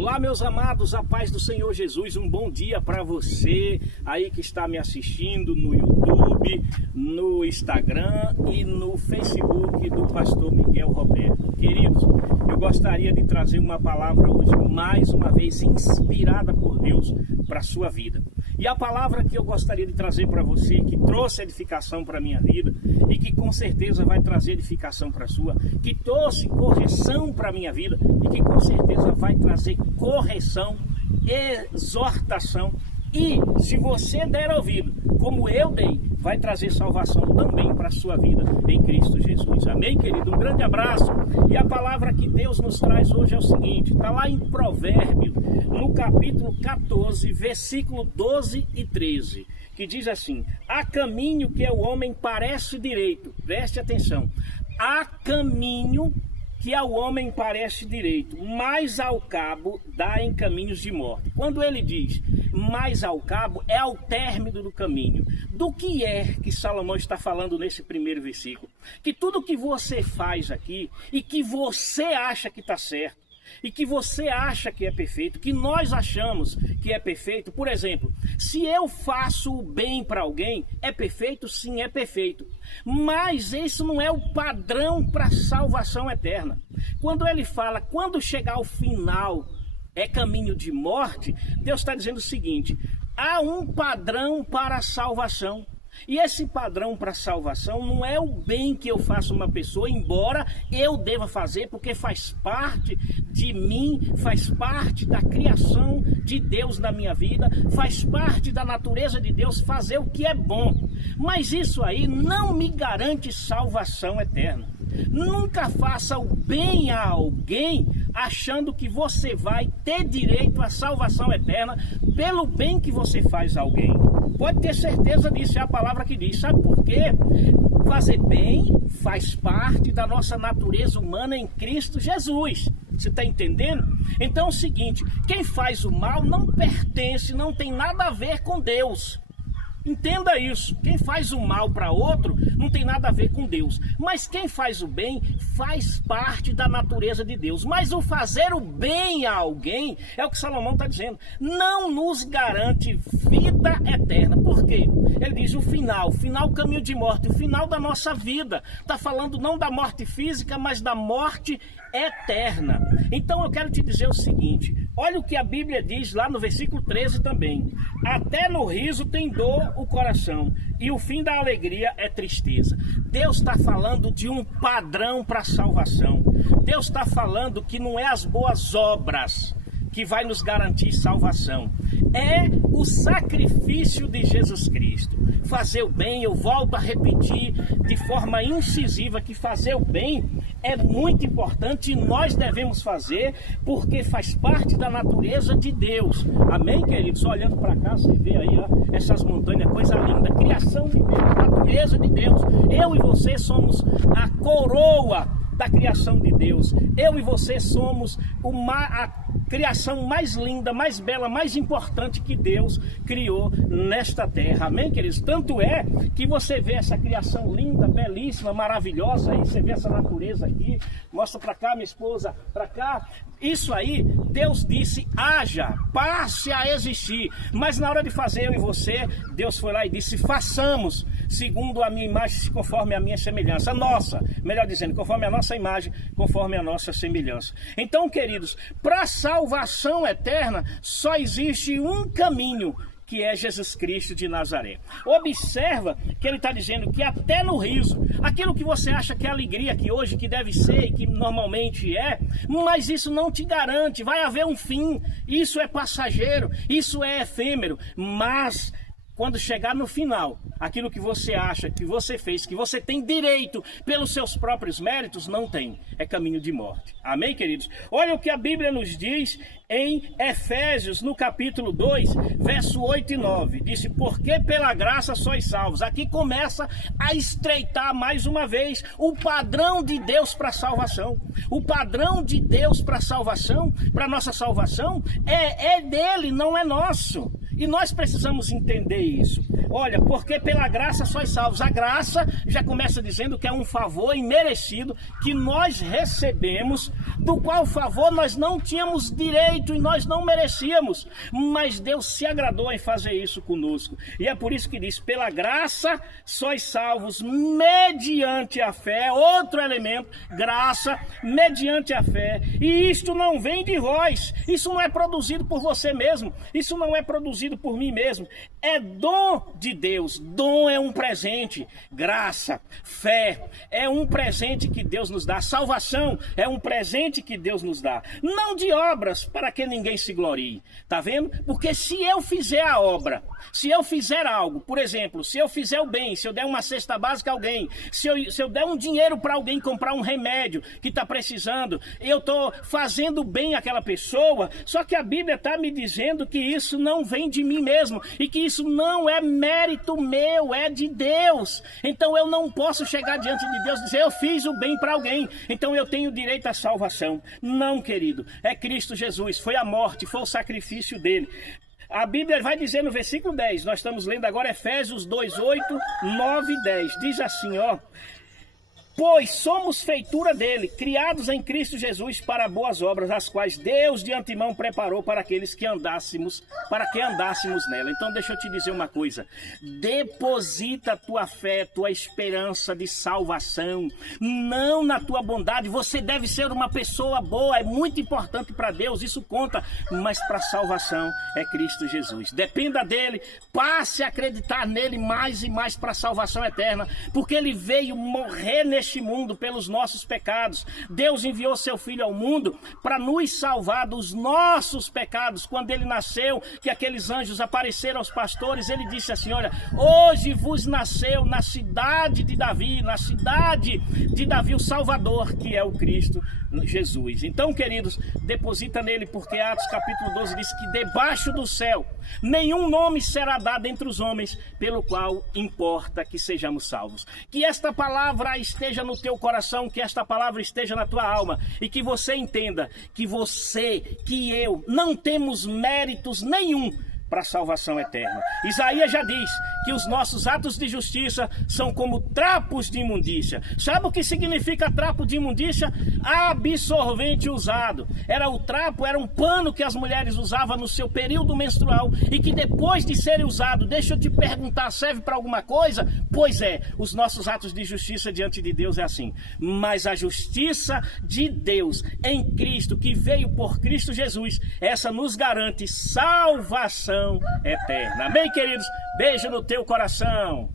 Olá, meus amados, a paz do Senhor Jesus, um bom dia para você aí que está me assistindo no YouTube, no Instagram e no Facebook do pastor Miguel Roberto. Queridos, eu gostaria de trazer uma palavra hoje, mais uma vez, inspirada por Deus para a sua vida. E a palavra que eu gostaria de trazer para você, que trouxe edificação para a minha vida e que com certeza vai trazer edificação para a sua, que trouxe correção para a minha vida e que com certeza vai trazer correção, exortação e, se você der ouvido, como eu dei, vai trazer salvação também para a sua vida em Cristo Jesus. Amém, querido? Um grande abraço. E a palavra que Deus nos traz hoje é o seguinte, está lá em Provérbios, no capítulo 14, versículo 12 e 13, que diz assim: há caminho que ao homem parece direito, preste atenção, há caminho que ao homem parece direito, mas ao cabo dá em caminhos de morte. Quando ele diz mais ao cabo, é ao término do caminho. Do que é que Salomão está falando nesse primeiro versículo? Que tudo que você faz aqui e que você acha que está certo, e que você acha que é perfeito, que nós achamos que é perfeito, por exemplo, se eu faço o bem para alguém, é perfeito? Sim, é perfeito. Mas isso não é o padrão para a salvação eterna. Quando ele fala, quando chegar ao final, é caminho de morte, Deus está dizendo o seguinte, há um padrão para a salvação. E esse padrão para salvação não é o bem que eu faço a uma pessoa, embora eu deva fazer, porque faz parte de mim, faz parte da criação de Deus na minha vida, faz parte da natureza de Deus fazer o que é bom. Mas isso aí não me garante salvação eterna. Nunca faça o bem a alguém achando que você vai ter direito à salvação eterna pelo bem que você faz a alguém. Pode ter certeza disso, é a palavra que diz. Sabe por quê? Fazer bem faz parte da nossa natureza humana em Cristo Jesus. Você está entendendo? Então é o seguinte, quem faz o mal não pertence, não tem nada a ver com Deus. Entenda isso, quem faz o mal para outro não tem nada a ver com Deus, mas quem faz o bem faz parte da natureza de Deus. Mas o fazer o bem a alguém, é o que Salomão está dizendo, não nos garante vida eterna. Por quê? Ele diz o final caminho de morte, o final da nossa vida. Está falando não da morte física, mas da morte eterna. Então eu quero te dizer o seguinte, olha o que a Bíblia diz lá no versículo 13 também, até no riso tem dor o coração e o fim da alegria é tristeza. Deus está falando de um padrão para a salvação. Deus está falando que não é as boas obras que vai nos garantir salvação, é o sacrifício de Jesus Cristo. Fazer o bem, eu volto a repetir de forma incisiva que fazer o bem é muito importante e nós devemos fazer porque faz parte da natureza de Deus. Amém, queridos? Olhando para cá, você vê aí ó, essas montanhas, coisa linda, criação de Deus, natureza de Deus. Eu e você somos a coroa da criação de Deus. Eu e você somos a criação mais linda, mais bela, mais importante que Deus criou nesta terra. Amém, queridos? Tanto é que você vê essa criação linda, belíssima, maravilhosa, aí você vê essa natureza aqui, mostra para cá, minha esposa, para cá. Isso aí, Deus disse, haja, passe a existir. Mas na hora de fazer eu e você, Deus foi lá e disse, façamos segundo a minha imagem, conforme a minha semelhança. Nossa, melhor dizendo, conforme a nossa imagem, conforme a nossa semelhança. Então, queridos, para a salvação eterna, só existe um caminho, que é Jesus Cristo de Nazaré. Observa que ele está dizendo que até no riso, aquilo que você acha que é alegria, que hoje que deve ser e que normalmente é, mas isso não te garante, vai haver um fim, isso é passageiro, isso é efêmero, mas quando chegar no final, aquilo que você acha, que você fez, que você tem direito pelos seus próprios méritos, não tem. É caminho de morte. Amém, queridos? Olha o que a Bíblia nos diz em Efésios, no capítulo 2, verso 8 e 9. Disse, porque pela graça sois salvos. Aqui começa a estreitar mais uma vez o padrão de Deus para a salvação. O padrão de Deus para a salvação, para a nossa salvação, é dele, não é nosso. E nós precisamos entender isso. Olha, porque pela graça sois salvos. A graça já começa dizendo que é um favor imerecido que nós recebemos, do qual favor nós não tínhamos direito e nós não merecíamos. Mas Deus se agradou em fazer isso conosco. E é por isso que diz, pela graça sois salvos mediante a fé. Outro elemento, graça mediante a fé. E isto não vem de vós. Isso não é produzido por você mesmo. Isso não é produzido por mim mesmo. É dom de Deus. Dom é um presente. Graça, fé, é um presente que Deus nos dá. Salvação é um presente que Deus nos dá. Não de obras para que ninguém se glorie. Tá vendo? Porque se eu fizer a obra, se eu fizer algo, por exemplo, se eu fizer o bem, se eu der uma cesta básica a alguém, se eu der um dinheiro para alguém comprar um remédio que está precisando, eu estou fazendo bem àquela pessoa, só que a Bíblia está me dizendo que isso não vem de mim mesmo e que isso não é mérito meu, é de Deus. Então eu não posso chegar diante de Deus e dizer, eu fiz o bem para alguém, então eu tenho direito à salvação. Não, querido, é Cristo Jesus, foi a morte, foi o sacrifício dele. A Bíblia vai dizer no versículo 10, nós estamos lendo agora Efésios 2, 8, 9 e 10. Diz assim, ó. Pois somos feitura dele, criados em Cristo Jesus para boas obras, as quais Deus de antemão preparou para aqueles que andássemos nela. Então deixa eu te dizer uma coisa, deposita tua fé, tua esperança de salvação, não na tua bondade. Você deve ser uma pessoa boa, é muito importante para Deus, isso conta, mas para a salvação é Cristo Jesus. Dependa dele, passe a acreditar nele mais e mais para a salvação eterna, porque ele veio morrer neste mundo pelos nossos pecados. Deus enviou seu Filho ao mundo para nos salvar dos nossos pecados. Quando ele nasceu, que aqueles anjos apareceram aos pastores, ele disse assim, olha, hoje vos nasceu na cidade de Davi, o Salvador, que é o Cristo Jesus. Então, queridos, deposita nele, porque Atos capítulo 12 diz que debaixo do céu nenhum nome será dado entre os homens pelo qual importa que sejamos salvos. Que esta palavra esteja no teu coração, que esta palavra esteja na tua alma e que você entenda que você, que eu, não temos méritos nenhum para a salvação eterna. Isaías já diz que os nossos atos de justiça são como trapos de imundícia. Sabe o que significa trapo de imundícia? Absorvente usado. O trapo era um pano que as mulheres usavam no seu período menstrual e que depois de ser usado, deixa eu te perguntar, serve para alguma coisa? Pois é, os nossos atos de justiça diante de Deus é assim. Mas a justiça de Deus em Cristo, que veio por Cristo Jesus, essa nos garante salvação eterna. Amém, queridos? Beijo no teu coração.